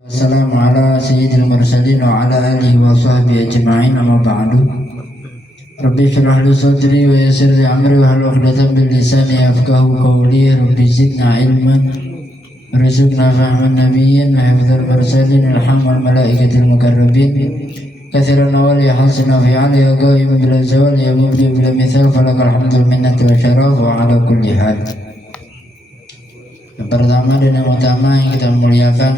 Assalamu ala sayyidil mursalin wa ala alihi wa sahbihi ajma'in, amma ba'du. Rabbi shrah li sadri wa yassir li amri wa hlul 'uqdatam min lisani yafqahu qawli. Rabbi zidna ilman warzuqna fahman nabiyyin wa hifdzal mursalin ilhamul malaikatil muqarrabin kathiran wa li hasna fi 'ali qaim bil zawal ya mubdi bil mithal falakal hamdul minnati wa syaraf wa ala kulli hal. Yang pertama dan yang utama yang kita muliakan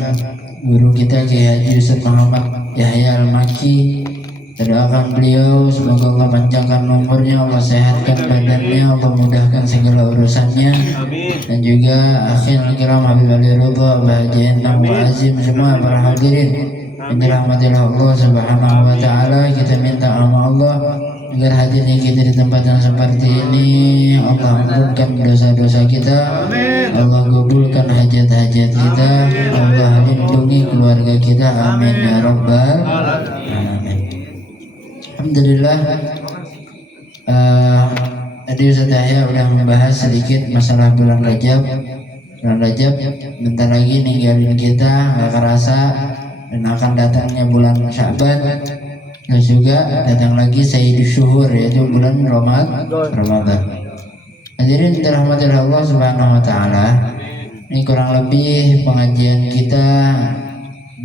guru kita Kiai Haji Ustaz Muhammad Yahya Al-Maki. Kita doakan beliau semoga Allah panjangkan umurnya, Allah sehatkan badannya, Allah mudahkan segala urusannya. Amin. Dan juga akhirul kiram Habib Ali Ridha, Bahagia Enam wa Azim, semua para hadirin yang dirahmatillah Allah Subhanahu wa taala. Kita minta sama Allah agar hadirnya kita di tempat yang seperti ini Allah ampunkan dosa-dosa kita, Allah kabulkan hajat-hajat kita, Allah lindungi keluarga kita, amin ya rabbal alamin. Alhamdulillah. Tadi Ustaz Yahya udah membahas sedikit masalah bulan Rajab. Bulan Rajab bentar lagi ninggalin kita, gak kerasa, dan akan datangnya bulan Sya'ban. Dan juga datang lagi Sayyidus Syuhur, yaitu bulan Ramadan. Hadirin dirahmatillah Allah Subhanahu wa taala. Ini kurang lebih pengajian kita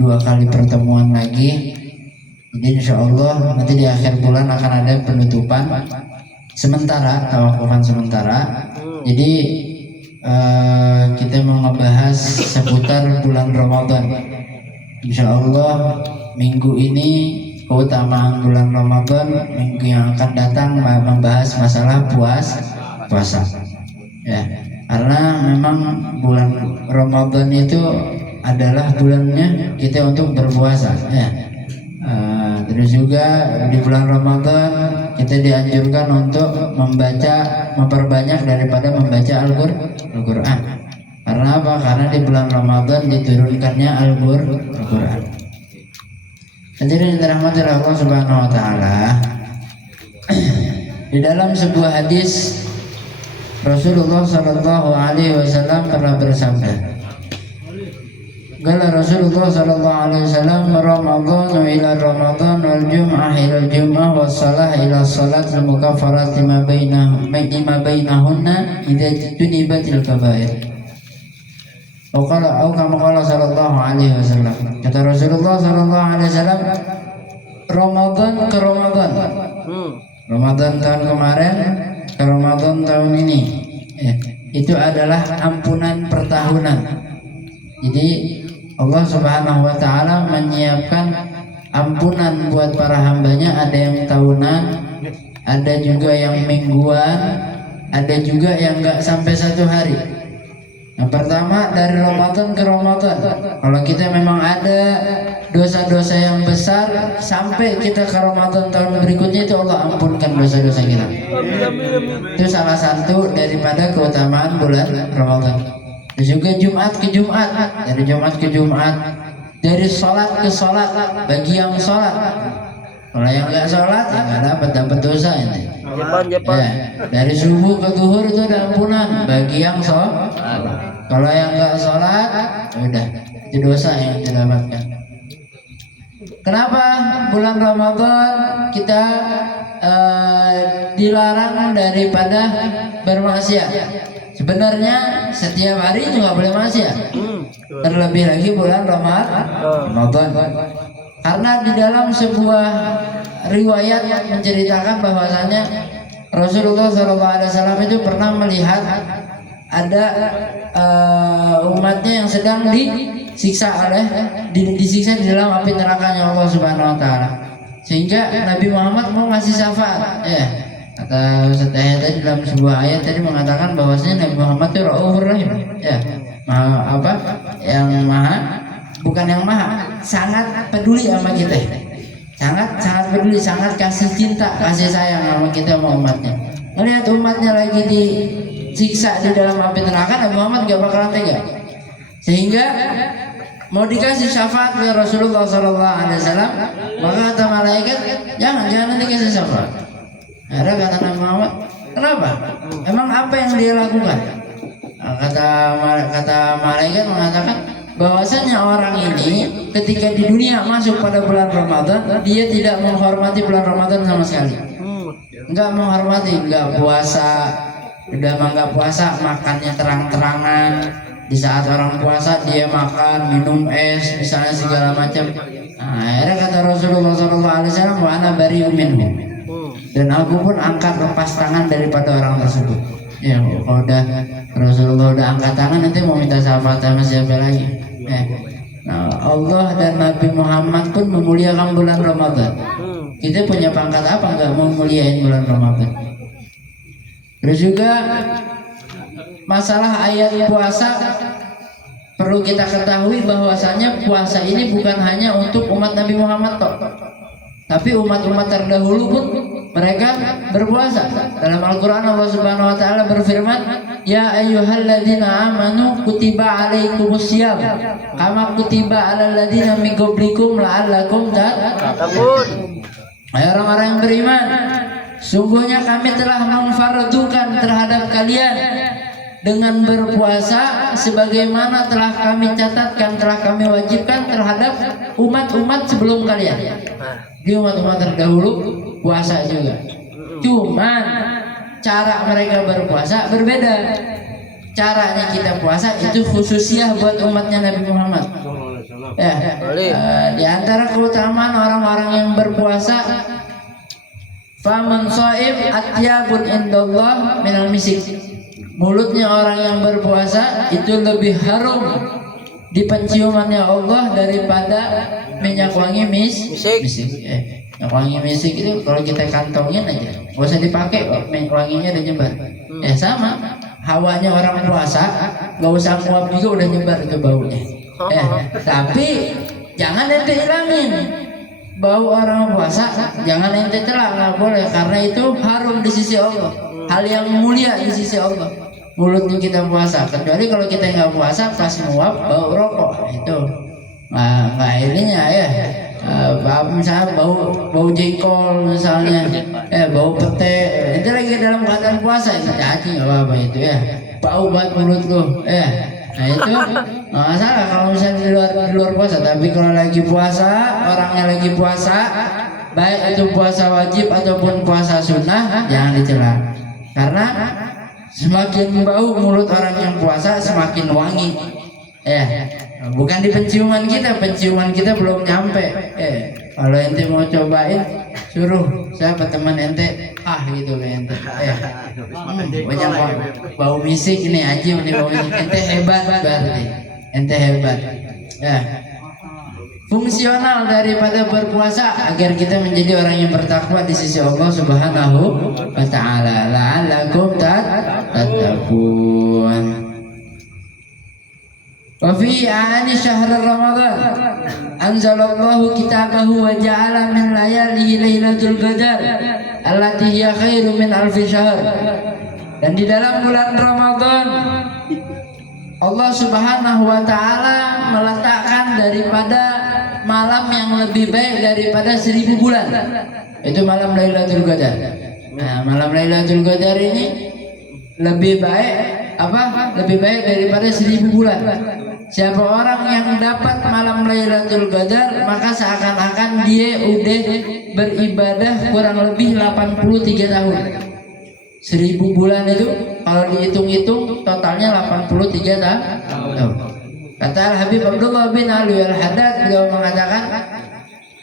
2 kali pertemuan lagi. Jadi insyaallah nanti di akhir bulan akan ada penutupan sementara, tawakufan sementara. Jadi kita mau ngebahas seputar bulan Ramadan. Insyaallah minggu ini keutamaan bulan Ramadan, minggu yang akan datang membahas masalah puasa. Ya, karena memang bulan Ramadan itu adalah bulannya kita untuk berpuasa. Ya. Terus juga di bulan Ramadan kita dianjurkan untuk memperbanyak daripada membaca Al-Quran. Karena apa? Karena di bulan Ramadan diturunkannya Al-Quran. Hadirin dirahmatillah Allah Subhanahu wa taala. Di dalam sebuah hadis Rasulullah sallallahu alaihi wasallam pernah bersabda. Qala Rasulullah sallallahu alaihi wasallam, Ramadan ila Ramadan wal jum'ah ila jum'ah was salah ila salat al mukaffarat ma bainahunna idza tunibatil kaba'ir. Atau kama qala sallallahu alaihi wasallam. Kata Rasulullah sallallahu alaihi wasallam, Ramadan ke Ramadan. Ramadan tahun kemarin ke Ramadan tahun ini. Itu adalah ampunan pertahunan. Jadi Allah Subhanahu wa taala menyiapkan ampunan buat para hambanya, ada yang tahunan, ada juga yang mingguan, ada juga yang enggak sampai 1 hari. Yang pertama dari Ramadan ke Ramadan. Kalau kita memang ada dosa-dosa yang besar, sampai kita ke Ramadan tahun berikutnya itu Allah ampunkan dosa-dosa kita. Itu salah satu daripada keutamaan bulan Ramadan. Dan juga Jumat ke Jumat, dari Jumat ke Jumat, dari sholat ke sholat bagi yang sholat. Kalau yang nggak sholat ya nggak dapat dosa ini. Ya, dari subuh ke zuhur itu ada ampunan bagi yang sholat. Kalau yang nggak sholat, udah itu dosa yang didapatkan. Kenapa bulan Ramadan kita dilarang daripada bermaksiat? Sebenarnya setiap hari juga boleh maksiat. Terlebih lagi bulan Ramadan. Karena di dalam sebuah riwayat menceritakan bahwasanya Rasulullah SAW itu pernah melihat ada umatnya yang sedang disiksa di dalam api nerakanya Allah Subhanahu wa taala. Sehingga Nabi Muhammad mau ngasih syafaat. Ya. Kata Ustaz Yahya tadi dalam sebuah ayat tadi mengatakan bahwasanya Nabi Muhammad itu Raufur Rahim. Ya. Sangat peduli sama kita. Sangat peduli, sangat kasih cinta, kasih sayang sama kita, sama umatnya. Melihat umatnya lagi disiksa di dalam api neraka, Nabi Muhammad gak bakalan tega. Sehingga mau dikasih syafaat oleh Rasulullah SAW, maka kata malaikat, jangan dikasih syafaat. Ada kata Nabi Muhammad, kenapa? Emang apa yang dia lakukan? Kata malaikat mengatakan, bahwasanya orang ini ketika di dunia masuk pada bulan Ramadan, dia tidak menghormati bulan Ramadan sama sekali. Enggak menghormati, enggak puasa, udah enggak puasa, makannya terang-terangan. Di saat orang puasa dia makan, minum es, misalnya segala macam. Nah, akhirnya kata Rasulullah SAW, wa ana bari'un minhu. Dan aku pun angkat lepas tangan daripada orang tersebut. Ya, kalau udah Rasulullah udah angkat tangan, nanti mau minta syafaat sama siapa lagi? Nah, Allah dan Nabi Muhammad pun memuliakan bulan Ramadan. Kita punya pangkat apa nggak mau muliain bulan Ramadan? Terus juga masalah ayat puasa, perlu kita ketahui bahwasanya puasa ini bukan hanya untuk umat Nabi Muhammad toh, tapi umat-umat terdahulu pun mereka berpuasa. Dalam Al-Quran Allah Subhanahu Wa Taala berfirman, Ya ayyuhalladzina amanu kutiba alaikumusiyam kama kutiba alal ladzina min qablikum la'allakum tattaqun. Hai orang-orang yang beriman, sungguhnya kami telah memfardukan terhadap kalian dengan berpuasa sebagaimana telah kami catatkan, telah kami wajibkan terhadap umat-umat sebelum kalian. Di umat-umat terdahulu puasa juga. Cuman cara mereka berpuasa berbeda. Caranya kita puasa itu khususnya buat umatnya Nabi Muhammad. Ya, di antara keutamaan orang-orang yang berpuasa, faman shaim atyabun indallah minal misik. Mulutnya orang yang berpuasa itu lebih harum di penciumannya Allah daripada minyak wangi misik. Minyak wangi misik itu kalau kita kantongin aja, nggak usah dipakai, minyak wanginya udah nyebar. Sama hawanya orang puasa, nggak usah nguap juga udah nyebar itu baunya. Tapi jangan ente hilangin bau orang puasa, jangan ente celak, nggak boleh, karena itu harum di sisi Allah, hal yang mulia di sisi Allah. Mulutnya kita puasa, kecuali kalau kita nggak puasa pas nguap bau rokok itu nggak ininya ya. Misalnya bau jengkol misalnya, bau pete, itu lagi dalam keadaan puasa, itu caci nggak apa-apa itu ya. Bau banget mulut lu, nah itu nggak masalah kalau misalnya di luar puasa. Tapi kalau lagi puasa, orangnya lagi puasa, baik itu puasa wajib ataupun puasa sunnah, jangan dicela, karena semakin bau mulut orang yang puasa semakin wangi. Bukan di penciuman kita belum nyampe. Kalau ente mau cobain, suruh siapa teman ente, gitu kayak ente. Banyak bau misik ini aja, ini bau misik. Ente hebat berarti, ente hebat. Fungsional daripada berpuasa agar kita menjadi orang yang bertakwa di sisi Allah Subhanahu wa Ta'ala. La'allakum tattaqun. Wa fi aani syahr Ramadan anzalallahu kitabahu wa ja'ala min layalihi lailatul qadar allati hiya khairu min alfi syahr. Dan di dalam bulan Ramadan Allah Subhanahu wa Ta'ala meletakkan daripada malam yang lebih baik daripada 1000 bulan. Itu malam Lailatul Qadar. Nah, malam Lailatul Qadar ini lebih baik lebih baik daripada 1000 bulan. Siapa orang yang dapat malam Lailatul Qadar, maka seakan-akan dia udah beribadah kurang lebih 83 tahun. 1000 bulan itu kalau dihitung-hitung totalnya 83 tahun. Kata Al-Habib Abdullah bin Ali Al-Haddad, beliau mengatakan,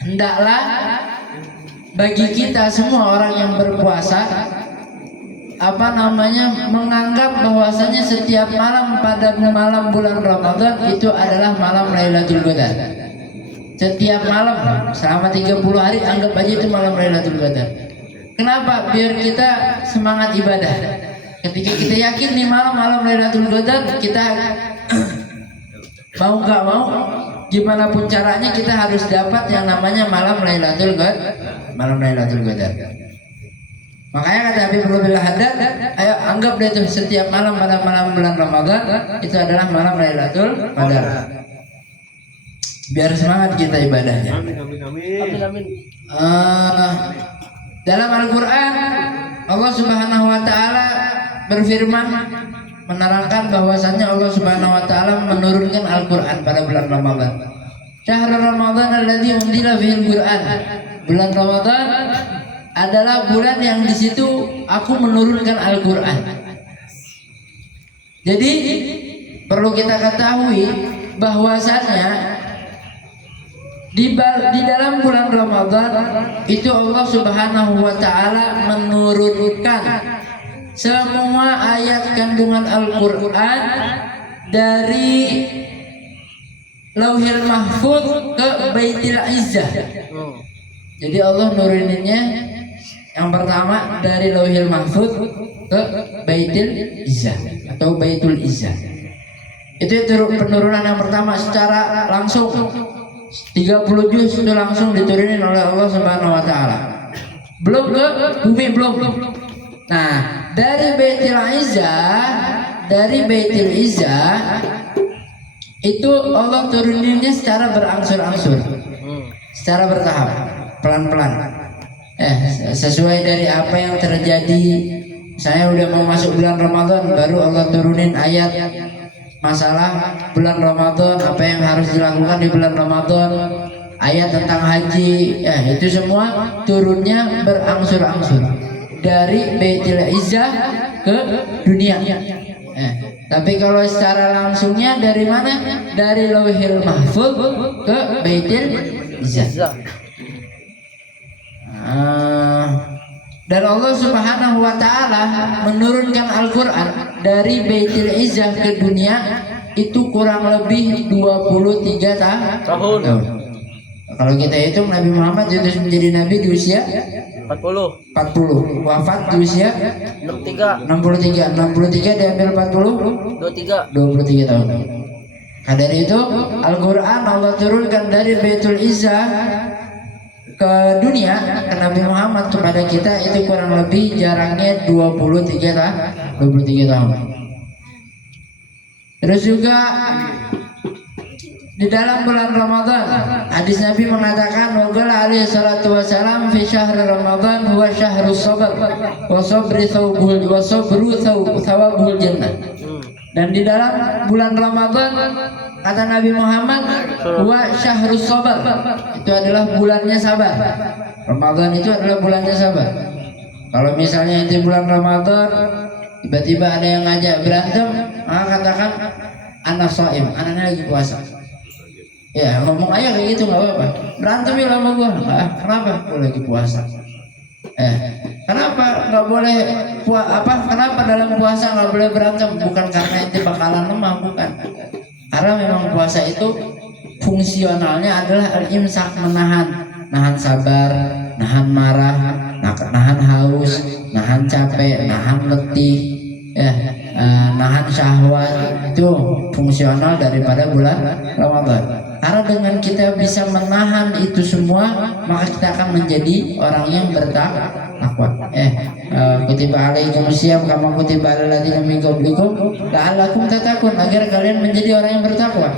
hendaklah bagi kita semua orang yang berpuasa menganggap bahwasanya setiap malam pada malam bulan Ramadan itu adalah malam Lailatul Qadar. Setiap malam selama 30 hari anggap aja itu malam Lailatul Qadar. Kenapa? Biar kita semangat ibadah. Ketika kita yakin nih malam Lailatul Qadar, kita mau nggak mau, gimana pun caranya kita harus dapat yang namanya malam Lailatul Qadar. Makanya kata Habib Abdullah Haddad, ayo anggap deh itu setiap malam pada malam bulan Ramadan itu adalah malam Lailatul Qadar. Biar semangat kita ibadahnya. Amin. Dalam Al-Quran Allah Subhanahu wa Ta'ala berfirman, menerangkan bahwasannya Allah Subhanahu wa taala menurunkan Al-Qur'an pada bulan Ramadan. Syahrul Ramadan alladzi unzila fihil Qur'an. Bulan Ramadan adalah bulan yang di situ aku menurunkan Al-Qur'an. Jadi perlu kita ketahui bahwasannya di dalam bulan Ramadan itu Allah Subhanahu wa taala menurunkan semua ayat kandungan Al-Qur'an dari Lauhil Mahfuz ke Baitul Izzah. Jadi Allah nuruninnya yang pertama dari Lauhil Mahfuz ke Baitul Izzah atau Baitul Izzah. Itu penurunan yang pertama secara langsung. 30 juz itu langsung diturunin oleh Allah Subhanahu wa taala. Belum ke bumi belum. Nah, dari Baitul Izzah itu Allah turuninnya secara berangsur-angsur. Secara bertahap, pelan-pelan. Sesuai dari apa yang terjadi. Saya udah mau masuk bulan Ramadan baru Allah turunin ayat masalah bulan Ramadan, apa yang harus dilakukan di bulan Ramadan, ayat tentang haji, itu semua turunnya berangsur-angsur dari Baitul Izzah ke dunia. Tapi kalau secara langsungnya dari mana? Dari Lauhil Mahfuz ke Baitul Izzah. Dan Allah Subhanahu wa taala menurunkan Al-Qur'an dari Baitul Izzah ke dunia itu kurang lebih 23 tahun. Kalau kita hitung Nabi Muhammad diutus menjadi nabi di usia 40. Wafat di usia 63 diambil 40 23 tahun. Nah, dari itu Al-Qur'an Allah turunkan dari Baitul Izzah ke dunia, ke Nabi Muhammad kepada kita itu kurang lebih jaraknya 23 tahun. Terus juga di dalam bulan Ramadan hadis Nabi mengatakan wa qala alaihi salatu wasalam fi syahr Ramadan huwa syahrus sabr wa sabru thawabul jannah. Dan di dalam bulan Ramadan kata Nabi Muhammad huwa syahrus sabr, itu adalah bulannya sabar. Ramadan itu adalah bulannya sabar. Kalau misalnya itu bulan Ramadan tiba-tiba ada yang ngajak berantem, maka katakan anak shaim, anaknya lagi puasa. Ya ngomong aja kayak gitu nggak apa-apa. Berantem ya sama gua. Kenapa? Gua lagi puasa. Kenapa nggak boleh kenapa dalam puasa nggak boleh berantem? Bukan karena itu bakalan lemah, bukan. Karena memang puasa itu fungsionalnya adalah al-imsak, nahan sabar, nahan marah, nahan haus, nahan capek, nahan letih, nahan syahwat. Itu fungsional daripada bulan Ramadan. Karena dengan kita bisa menahan itu semua, maka kita akan menjadi orang yang bertakwa. Kutiba alaikum syiyam kama kutiba alal ladzina min qablikum la'allakum tattaqun, agar kalian menjadi orang yang bertakwa.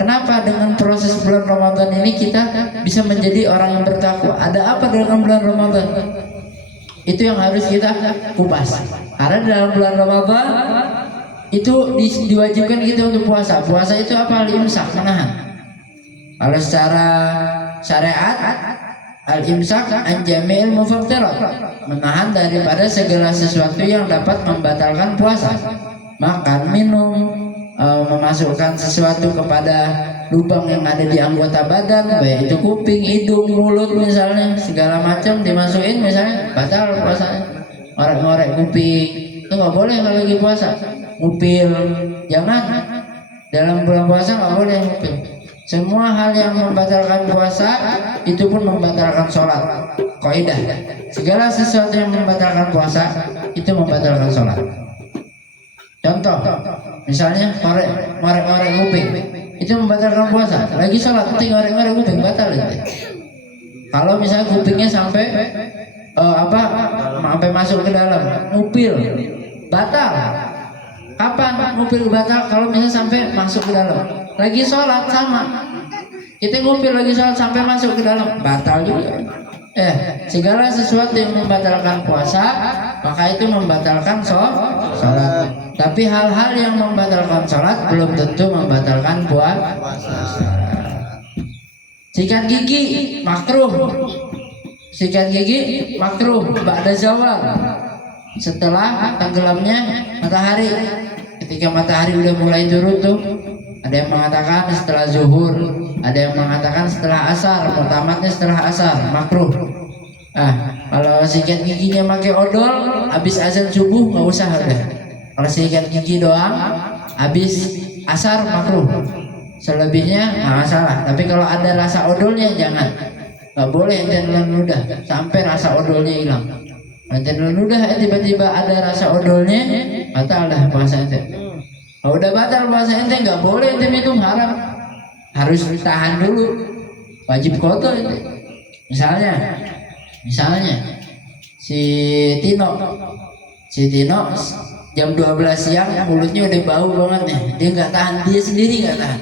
Kenapa dengan proses bulan Ramadan ini kita bisa menjadi orang yang bertakwa? Ada apa dengan bulan Ramadan? Itu yang harus kita kupas. Karena dalam bulan Ramadan itu diwajibkan kita untuk puasa. Puasa itu apa? Al-imsak, menahan. Kalau secara syariat al-imsak an jami'il mufattirat, menahan daripada segala sesuatu yang dapat membatalkan puasa. Makan, minum, memasukkan sesuatu kepada lubang yang ada di anggota badan, baik itu kuping, hidung, mulut misalnya, segala macam dimasukin misalnya, batal puasanya. Ngorek-ngorek kuping itu nggak boleh kalau lagi puasa. Ngupil jangan, dalam bulan puasa nggak boleh ngupil. Semua hal yang membatalkan puasa itu pun membatalkan sholat. Kaidah, segala sesuatu yang membatalkan puasa itu membatalkan sholat. Contoh, misalnya ngorek-ngorek kuping itu membatalkan puasa. Lagi sholat, nanti ngorek-ngorek kuping batal itu. Kalau misalnya kupingnya sampai sampai masuk ke dalam, ngupil batal. Kapan ngupil batal? Kalau misalnya sampai masuk ke dalam. Lagi sholat sama, kita ngupil lagi sholat sampai masuk ke dalam, batal juga. Segala sesuatu yang membatalkan puasa maka itu membatalkan sholat. Tapi hal-hal yang membatalkan sholat belum tentu membatalkan puasa. Sikat gigi makruh. Sikat gigi makruh ba'da zawal, setelah tenggelamnya matahari. Ketika matahari udah mulai turun tuh, ada yang mengatakan setelah zuhur, ada yang mengatakan setelah asar, mutamatnya setelah asar, makruh. Kalau sikat giginya pakai odol, habis azan subuh nggak usah udah. Kalau sikat gigi doang, habis asar makruh. Selebihnya nggak masalah. Tapi kalau ada rasa odolnya jangan. Nggak boleh ente ludah sampai rasa odolnya hilang. Ente ludah tiba-tiba ada rasa odolnya, batal dah puasa ente. Kalau udah batal puasa ente nggak boleh ente minum, haram. Harus tahan dulu. Wajib kotor ente. Misalnya si Tino jam 12 siang mulutnya udah bau banget nih, dia nggak tahan, dia sendiri nggak tahan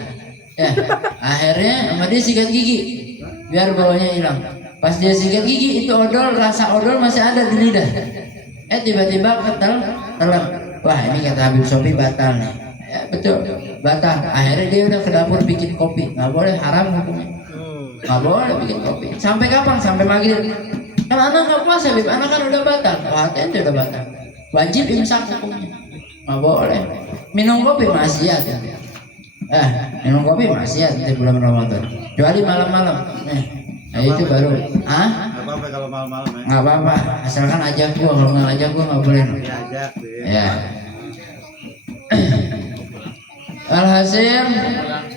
ya, akhirnya sama dia sikat gigi biar baunya hilang. Pas dia sikat gigi itu odol, rasa odol masih ada di lidah, tiba-tiba telan, wah ini kata Habib Sofi batal nih ya, betul batal. Akhirnya dia udah ke dapur bikin kopi, nggak boleh, haram hukumnya, nggak boleh bikin kopi. Sampai kapan? Sampai maghrib. Kan anak nggak puasa, Bib. Anak kan udah batal, itu udah batal, wajib imsak hukumnya, nggak boleh. Minum kopi maksiat ya. Minum kopi maksiat di bulan Ramadan, kecuali malam-malam. Nah itu baru. Nggak apa-apa kalau malam-malam ya. Nggak apa-apa, asalkan ajak gua. Kalau nggak ajak gua nggak boleh. Diajak Ya. Alhasil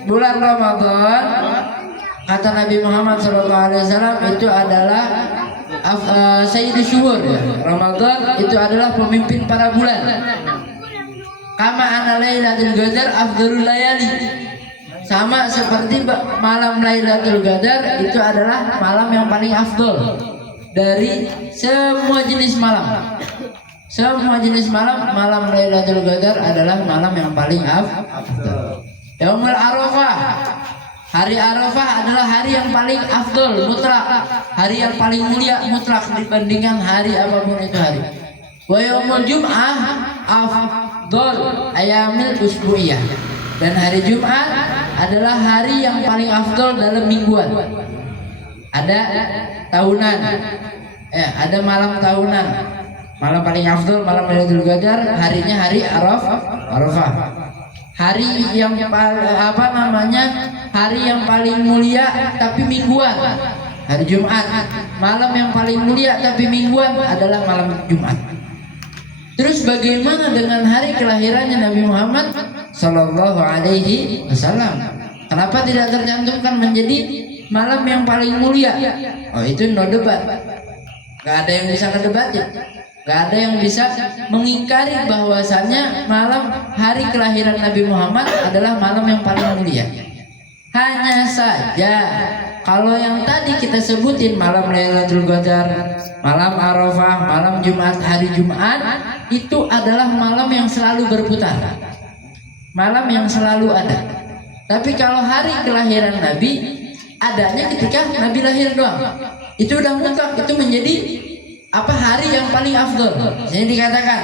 bulan Ramadan kata Nabi Muhammad SAW itu adalah Sayyidus Syuhur ya. Ramadan itu adalah pemimpin para bulan. Kama anna Lailatul Qadar afdhalul layali. Sama seperti malam Lailatul Qadar itu adalah malam yang paling afdol dari semua jenis malam. Semua jenis malam, malam Lailatul Qadar adalah malam yang paling afdol. Yaumul Arafah, hari Arafah adalah hari yang paling afdol mutlak, hari yang paling mulia mutlak dibandingkan hari apapun itu hari. Wa yaumul Jum'ah afdol ayamil usbu'iyah, dan hari Jumat adalah hari yang paling afdol dalam mingguan. Ada tahunan, ada malam tahunan. Malam paling afdol malam Lailatul Qadar, harinya hari Arafah. Hari yang hari yang paling mulia tapi mingguan, hari Jumat. Malam yang paling mulia tapi mingguan adalah malam Jumat. Terus bagaimana dengan hari kelahirannya Nabi Muhammad Sallallahu Alaihi Wasallam? Kenapa tidak tercantumkan menjadi malam yang paling mulia? Oh itu no debat, gak ada yang bisa ngedebatin. Gak ada yang bisa mengingkari bahwasannya malam hari kelahiran Nabi Muhammad adalah malam yang paling mulia. Hanya saja kalau yang tadi kita sebutin malam Lailatul Qadar, malam Arafah, malam Jumat, hari Jumat itu adalah malam yang selalu berputar, malam yang selalu ada. Tapi kalau hari kelahiran Nabi adanya ketika Nabi lahir doang, itu udah mutlak, itu menjadi hari yang paling afdol. Jadi dikatakan,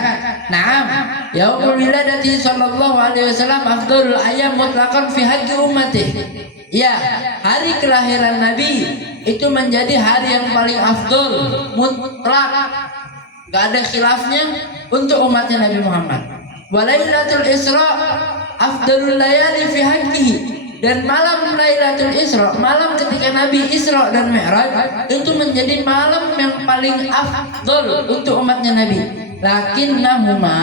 "Na'am, yaumul wiladati sallallahu alaihi wasallam afdalul ayyam mutlaqan fi haqqi ummati." Ya, hari kelahiran Nabi itu menjadi hari yang paling afdol mutlak, gak ada khilafnya untuk umatnya Nabi Muhammad. Wa lailatul Isra afdalul layali fi haqqihi, dan malam Lailatul Isra, malam ketika Nabi Isra dan Mi'raj itu menjadi malam yang paling afdol untuk umatnya Nabi. Lakinnahuma,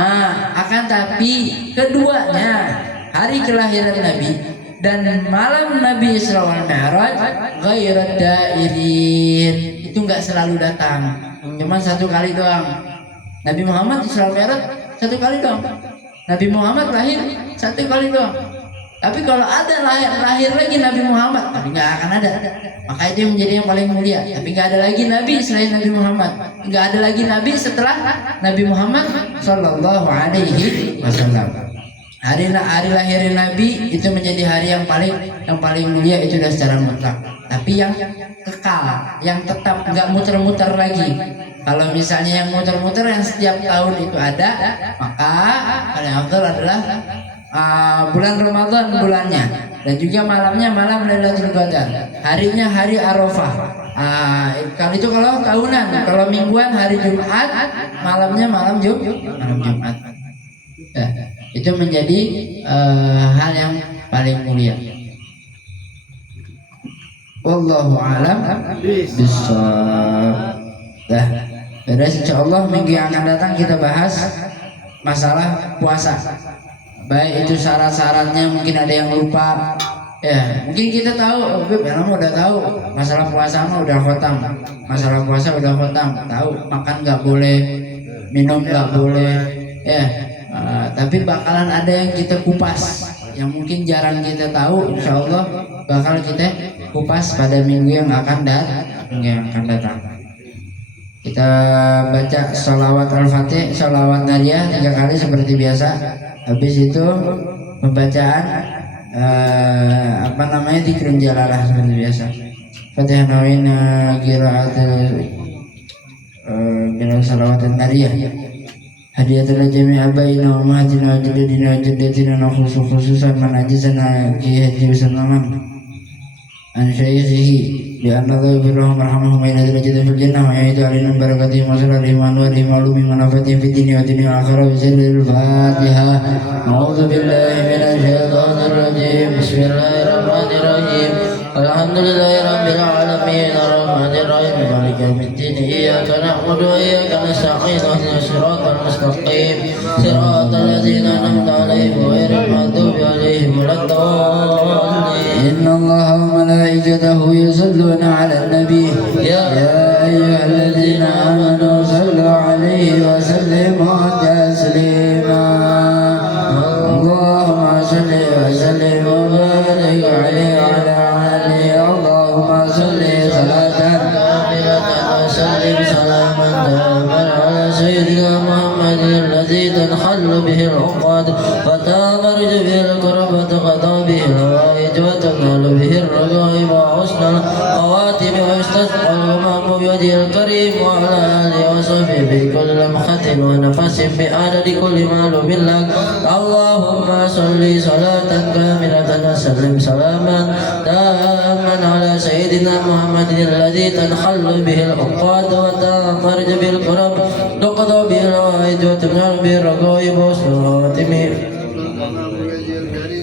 akan tapi keduanya, hari kelahiran Nabi dan malam Nabi Isra wal Mi'raj ghairad dairin, itu enggak selalu datang, cuma satu kali doang. Nabi Muhammad Isra wal Mi'raj satu kali doang. Nabi Muhammad lahir satu kali doang. Tapi kalau ada lahir lagi Nabi Muhammad, tapi nggak akan ada. Maka itu yang menjadi yang paling mulia. Tapi nggak ada lagi Nabi selain Nabi Muhammad. Nggak ada lagi Nabi setelah Nabi Muhammad Sallallahu Alaihi Wasallam. Hari lahir Nabi itu menjadi hari yang paling mulia, itu sudah secara mutlak. tapi yang kekal, yang tetap nggak muter-muter lagi. Kalau misalnya yang muter-muter yang setiap tahun itu ada, maka paling afdal adalah bulan Ramadan bulannya, dan juga malamnya malam Lailatul Qadar, harinya hari Arafah. Kalau itu kalau tahunan, kalau mingguan hari Jumat, malamnya malam Jumat. Itu menjadi hal yang paling mulia. Wallahu a'lam bishawab. Beres, insyaallah minggu yang akan datang kita bahas masalah puasa. Baik itu syarat-syaratnya, mungkin ada yang lupa. Ya, mungkin kita tahu, memang udah tahu masalah puasa mah udah khotam. Masalah puasa udah khotam, tahu makan nggak boleh, minum nggak boleh. Ya, tapi bakalan ada yang kita kupas, yang mungkin jarang kita tahu. Insyaallah bakal kita kupas pada minggu yang akan datang. Kita baca sholawat al-fatih, sholawat nariyah 3 kali seperti biasa. Habis itu pembacaan dzikrun jalalah seperti biasa. Fatihah nawina qiraatul sholawat nariyah. Hadiyatul jami' abaina wa mahadina wa jadidina wa jaddatina khususan man ajizana ki hadi sanaman an syaihihi لأن الله يبرهم ورحمهم إلى درجة في الجنة ويعيد علينا بركاتهم وسررهم وأنوارهم وعلومهم ونفعتهم في الدنيا والدنيا والآخرة بسر الفاتحة. أعوذ بالله من الشيطان الرجيم. بسم الله الرحمن الرحيم. الحمد لله رب العالمين الرحمن الرحيم مالك يوم الدين. إياك نعبد وإياك نستعين اهدنا الصراط المستقيم صراط الذين أنعمت عليهم غير المغضوب عليهم ولا الضالين. إن الله وملائكته يصلون على النبي يا أيها الذين آمنوا صلوا عليه وسلموا تسليما. اللهم صل وسلم وبارك عليه وعلى آله. اللهم صل صلاة كاملة وسلم سلاما تاما على سيدنا محمد الذي تنحل به العقد وتمرج به الكرب وتقضى به الهوائج وتنال به الرغائب وحسن الخواتم ويستسقى الغمام بوجه الكريم وعلى آله وصحبه بكل لمحة ونفس بعدد كل معلوم لك. اللهم صل صلاة كاملة وسلم سلاما تاما على سيدنا محمد الذي تنحل به العقد وتنفرج به الكرب تقضى به الهوائج وتنال به الرغائب وحسن الخواتم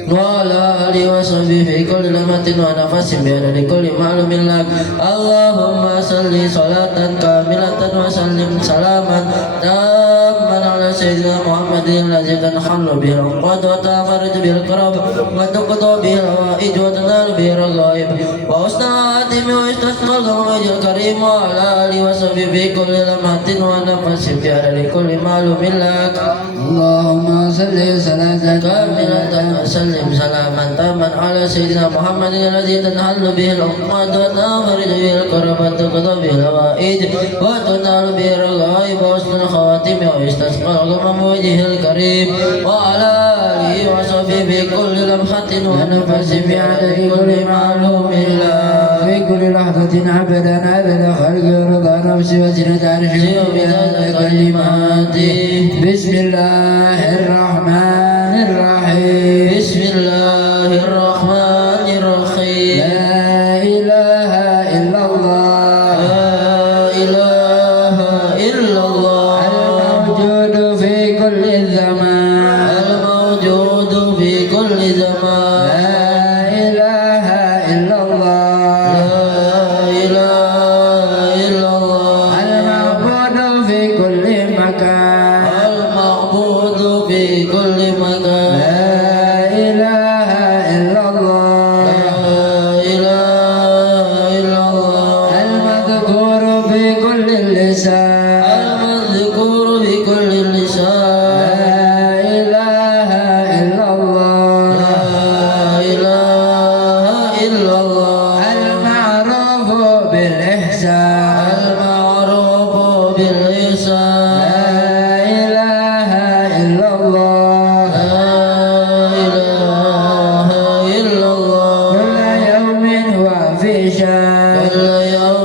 وعلى آله وصحبه في كل لمحة ونفس بعدد كل معلوم لك. اللهم صل صلاة كاملة وسلم سلاما تاما على سيدنا محمد الذي تنحل به العقد وتنفرج به الكرب وتقضى به الهوائج وتنال به الرغائب وحسن الخاتم ويستسقى الغمام الكريم وعلى آله وصحبه في كل لمحة ونفس بعدد كل معلوم لك. اللهم صل صلاة كاملة وسلم سلاما تاما على سيدنا محمد الذي تنحل به العقد وتنفرج به الكرب وتقضى به الهوائج وتنال به الرغائب وحسن الخواتم ويستسقى الغمام بوجهه الكريم وعلى آله وصحبه في كل لمحة ونفس بعدد كل معلوم لك. في كل لحظة أبدا عدد خلق رضا نفسي وزنة عرشي ومداد كلماتي. بسم الله الرحمن الرحيم. بسم الله الرحمن الرحيم. لا إله إلا الله. لا إله إلا الله. الموجود في كل الزمان. الموجود في كل زمان. لا إله إلا الله. لا إله إلا الله. المعبود في كل مكان. المعبود في كل مكان. في شان كل يوم